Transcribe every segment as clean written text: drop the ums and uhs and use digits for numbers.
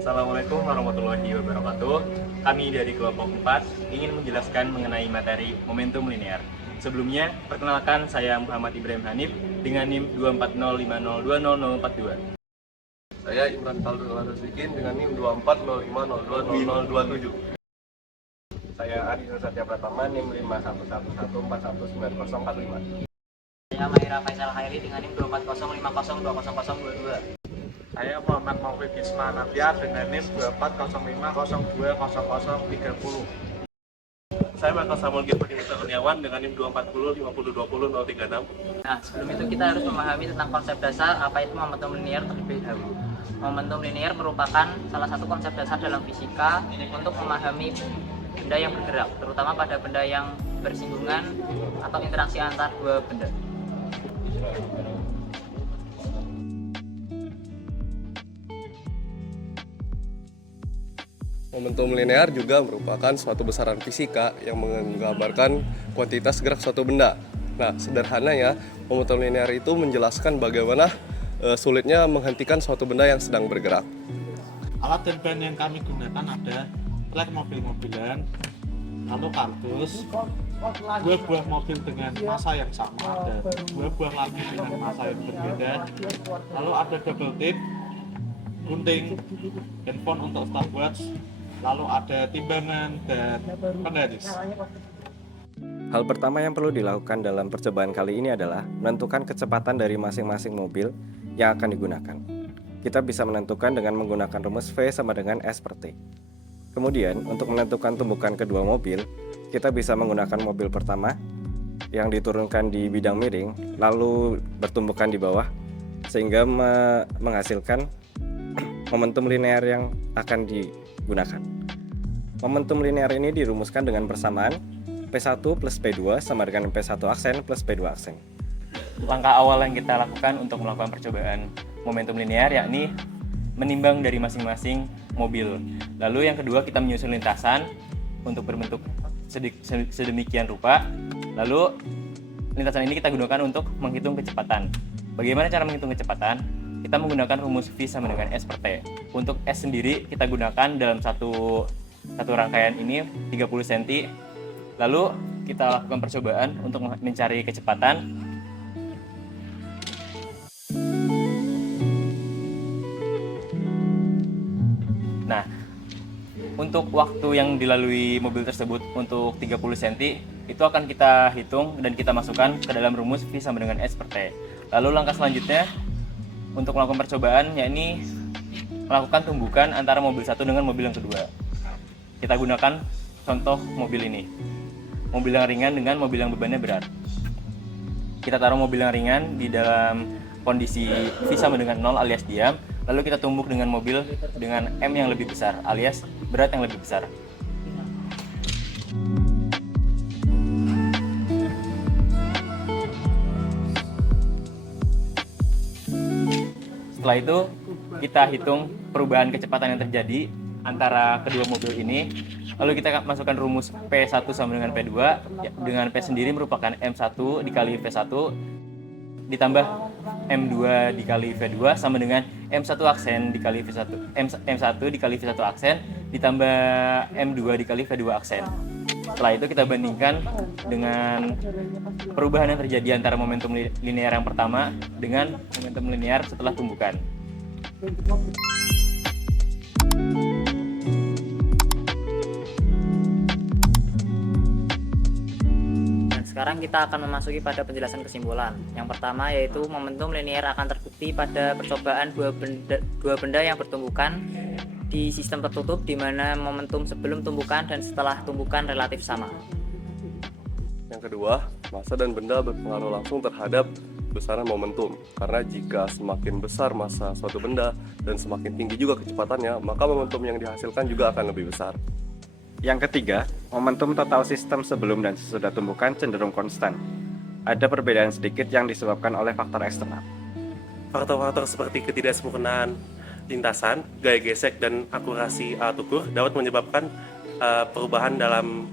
Assalamualaikum warahmatullahi wabarakatuh. Kami dari kelompok 4 ingin menjelaskan mengenai materi momentum linear. Sebelumnya, perkenalkan saya Muhammad Ibrahim Hanif dengan NIM 24050200042. Saya Imran Faldul Al-Rizkin dengan NIM 240502027. Saya Adi Nur Satya Pratama NIM 5111419045. Saya Mahira Faisal Khairi dengan NIM 24050200022. Saya Muhammad Maufik Isma Nadia dengan NIM 240502030. Saya Maka Samuel Gilbert Kurniawan dengan NIM 24050200036. Nah, sebelum itu kita harus memahami tentang konsep dasar apa itu momentum linear terlebih dahulu. Momentum linear merupakan salah satu konsep dasar dalam fisika untuk memahami benda yang bergerak, terutama pada benda yang bersinggungan atau interaksi antar dua benda. Momentum linear juga merupakan suatu besaran fisika yang menggambarkan kuantitas gerak suatu benda. Nah, sederhananya, momentum linear itu menjelaskan bagaimana sulitnya menghentikan suatu benda yang sedang bergerak. Alat dan bahan yang kami gunakan ada trek mobil-mobilan, lalu kardus, dua buah mobil dengan massa yang sama, ada dua buah lagi dengan massa yang berbeda, lalu ada double tip, gunting, handphone untuk stopwatch, lalu ada timbangan dan penggaris. Hal pertama yang perlu dilakukan dalam percobaan kali ini adalah menentukan kecepatan dari masing-masing mobil yang akan digunakan. Kita bisa menentukan dengan menggunakan rumus V sama dengan S per T. Kemudian, untuk menentukan tumbukan kedua mobil, kita bisa menggunakan mobil pertama yang diturunkan di bidang miring, lalu bertumbukan di bawah, sehingga menghasilkan momentum linear yang akan digunakan. Momentum linear ini dirumuskan dengan persamaan P1 plus P2 sama dengan P1 aksen plus P2 aksen. Langkah awal yang kita lakukan untuk melakukan percobaan momentum linear yakni menimbang dari masing-masing mobil. Lalu yang kedua, kita menyusun lintasan untuk berbentuk sedemikian rupa. Lalu lintasan ini kita gunakan untuk menghitung kecepatan. Bagaimana cara menghitung kecepatan? Kita menggunakan rumus V sama dengan S per T. Untuk S sendiri kita gunakan dalam satu rangkaian ini 30 cm. Lalu kita lakukan percobaan untuk mencari kecepatan. Nah, untuk waktu yang dilalui mobil tersebut untuk 30 cm itu akan kita hitung dan kita masukkan ke dalam rumus V sama dengan S per T. Lalu langkah selanjutnya untuk melakukan percobaan yakni melakukan tumbukan antara mobil satu dengan mobil yang kedua. Kita gunakan contoh mobil ini. Mobil yang ringan dengan mobil yang bebannya berat. Kita taruh mobil yang ringan di dalam kondisi V sama dengan 0 alias diam, lalu kita tumbuk dengan mobil dengan M yang lebih besar alias berat yang lebih besar. Setelah itu kita hitung perubahan kecepatan yang terjadi antara kedua mobil ini. Lalu kita masukkan rumus P1 sama dengan P2, dengan P sendiri merupakan M1 dikali V1 ditambah M2 dikali V2 sama dengan M1 aksen dikali V1, M1 dikali V1 aksen ditambah M2 dikali V2 aksen. Setelah itu kita bandingkan dengan perubahan yang terjadi antara momentum linear yang pertama dengan momentum linear setelah tumbukan. Sekarang kita akan memasuki pada penjelasan kesimpulan. Yang pertama yaitu momentum linear akan terbukti pada percobaan dua benda yang bertumbukan di sistem tertutup di mana momentum sebelum tumbukan dan setelah tumbukan relatif sama. Yang kedua, massa dan benda berpengaruh langsung terhadap besaran momentum. Karena jika semakin besar massa suatu benda dan semakin tinggi juga kecepatannya, maka momentum yang dihasilkan juga akan lebih besar. Yang ketiga, momentum total sistem sebelum dan sesudah tumbukan cenderung konstan. Ada perbedaan sedikit yang disebabkan oleh faktor eksternal. Faktor-faktor seperti ketidaksempurnaan lintasan, gaya gesek, dan akurasi alat ukur dapat menyebabkan perubahan dalam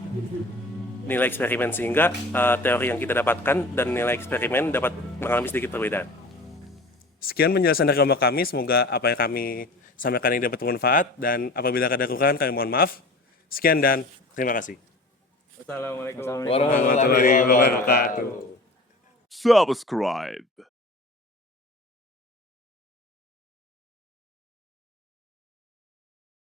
nilai eksperimen sehingga teori yang kita dapatkan dan nilai eksperimen dapat mengalami sedikit perbedaan. Sekian penjelasan dari kelompok kami, semoga apa yang kami sampaikan yang dapat bermanfaat, dan apabila ada kekurangan kami mohon maaf. Sekian dan terima kasih. Wassalamualaikum Warahmatullahi wabarakatuh. Subscribe.